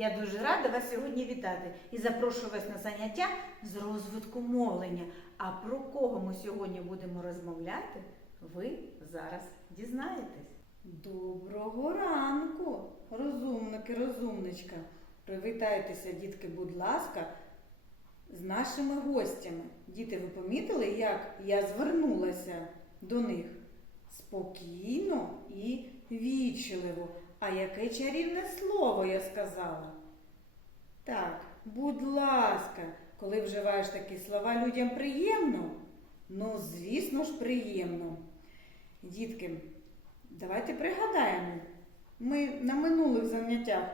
Я дуже рада вас сьогодні вітати і запрошую вас на заняття з розвитку мовлення. А про кого ми сьогодні будемо розмовляти, ви зараз дізнаєтесь. Доброго ранку, розумники, розумничка. Привітайтеся, дітки, будь ласка, з нашими гостями. Діти, ви помітили, як я звернулася до них? Спокійно і вічливо. А яке чарівне слово я сказала? Так, будь ласка, коли вживаєш такі слова людям приємно? Ну, звісно ж, приємно. Дітки, давайте пригадаємо. Ми на минулих заняттях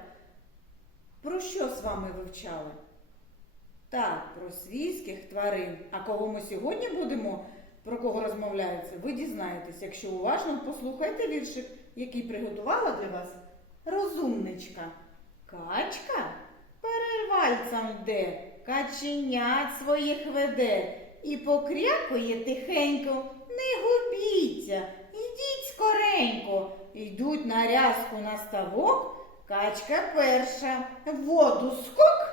про що з вами вивчали? Так, про свійських тварин. А кого ми сьогодні будемо, про кого розмовляються, ви дізнаєтесь, якщо уважно послухайте віршик, який приготувала для вас розумничка. Качка перервальцем йде, каченят своїх веде і покрякує тихенько. Не губіться, йдіть скоренько. Йдуть на рязку на ставок, качка перша, воду скок,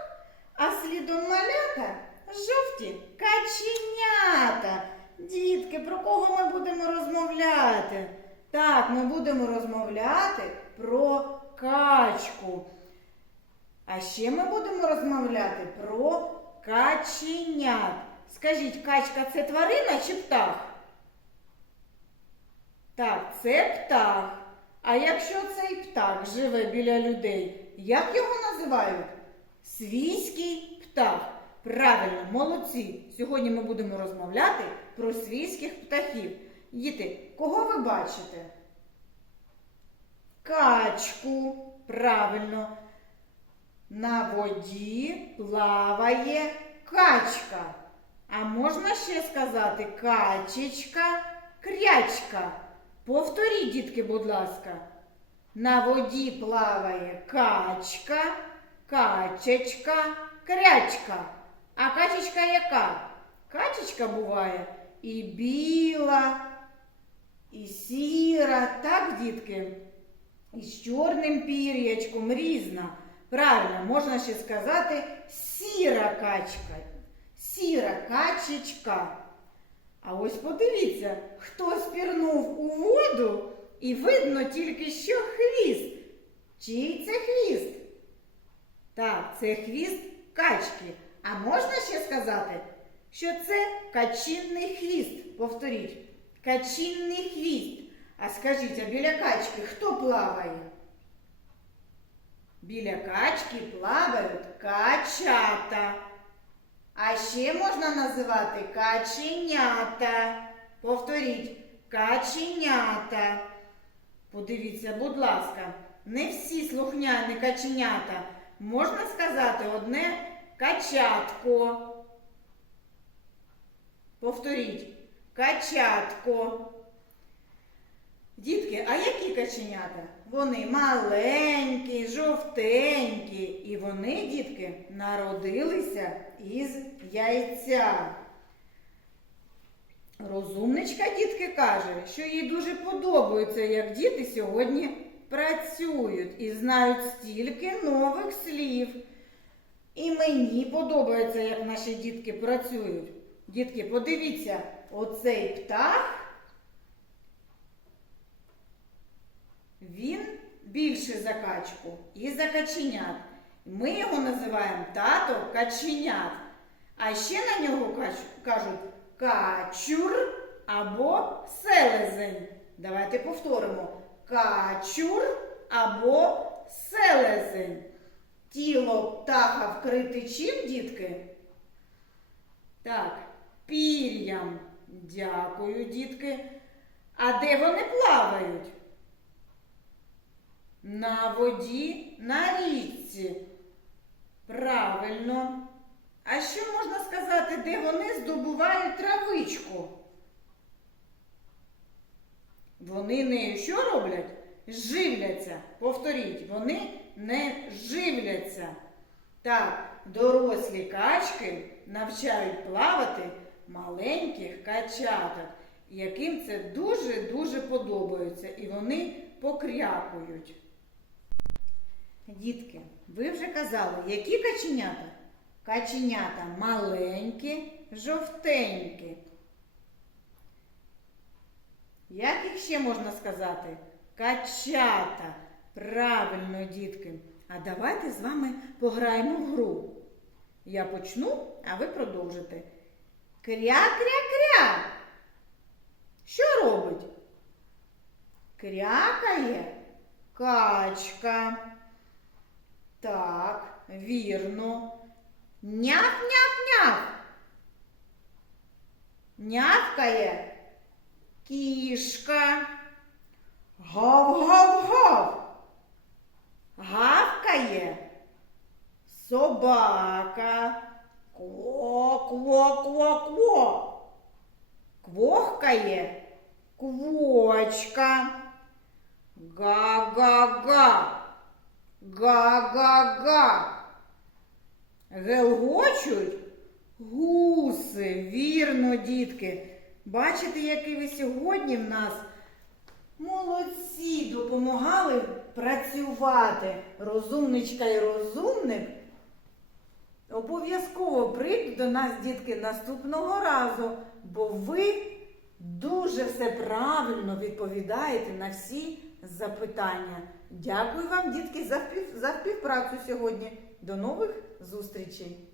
а слідом малята жовті каченята. Дітки, про кого ми будемо розмовляти? Так, ми будемо розмовляти про качку. А ще ми будемо розмовляти про каченят. Скажіть, качка це тварина чи птах? Так, це птах. А якщо цей птах живе біля людей, як його називають? Свійський птах. Правильно, молодці. Сьогодні ми будемо розмовляти про свійських птахів. Діти, кого ви бачите? Качку. Правильно. На воді плаває качка. А можна ще сказати качечка, крячка. Повторіть, дітки, будь ласка. На воді плаває качка, качечка, крячка. А качечка яка? Качечка буває і біла, так, дітки? І з чорним пір'ячком різна. Правильно, можна ще сказати сіра качка, сіра качечка. А ось подивіться, хтось пірнув у воду і видно тільки що хвіст. Чий це хвіст? Так, це хвіст качки. А можна ще сказати, що це качинний хвіст. Повторіть, качинний хвіст. А скажіть, а біля качки хто плаває? Біля качки плавають качата. А ще можна називати каченята. Повторіть, каченята. Подивіться, будь ласка, не всі слухняні каченята. Можна сказати одне качатко. Повторіть, качатко. Дітки, а які каченята? Вони маленькі, жовтенькі, і вони, дітки, народилися із яйця. Розумничка, дітки, каже, що їй дуже подобається, як діти сьогодні працюють і знають стільки нових слів. І мені подобається, як наші дітки працюють. Дітки, подивіться, оцей птах. Він більше за качку і за каченят. Ми його називаємо тато каченят. А ще на нього кажуть качур або селезень. Давайте повторимо. Качур або селезень. Тіло птаха вкрите чим, дітки? Так, пір'ям. Дякую, дітки. А де вони плавають? На воді на річці. Правильно. А що можна сказати, де вони здобувають травичку? Вони нею що роблять? Живляться. Повторіть, вони не живляться. Так, дорослі качки навчають плавати маленьких качаток, яким це дуже-дуже подобається, і вони покрякують. Дітки, ви вже казали, які каченята? Каченята маленькі, жовтенькі. Як їх ще можна сказати? Качата. Правильно, дітки. А давайте з вами пограємо в гру. Я почну, а ви продовжите. Кря-кря-кря. Що робить? Крякає качка. Так, вірно. Няв-няв-няв. Нявкає кішка. Гав-гав-гав. Гавкає собака. Кво-кво-кво-кво. Квохкає квочка. Га-га-га. Га-га-га. Гелгочуть гуси. Вірно, дітки. Бачите, який ви сьогодні в нас молодці допомагали працювати. Розумничка і розумник. Обов'язково прийдуть до нас, дітки, наступного разу, бо ви дуже все правильно відповідаєте на всі запитання. Дякую вам, дітки, за, спів- за співпрацю сьогодні. До нових зустрічей!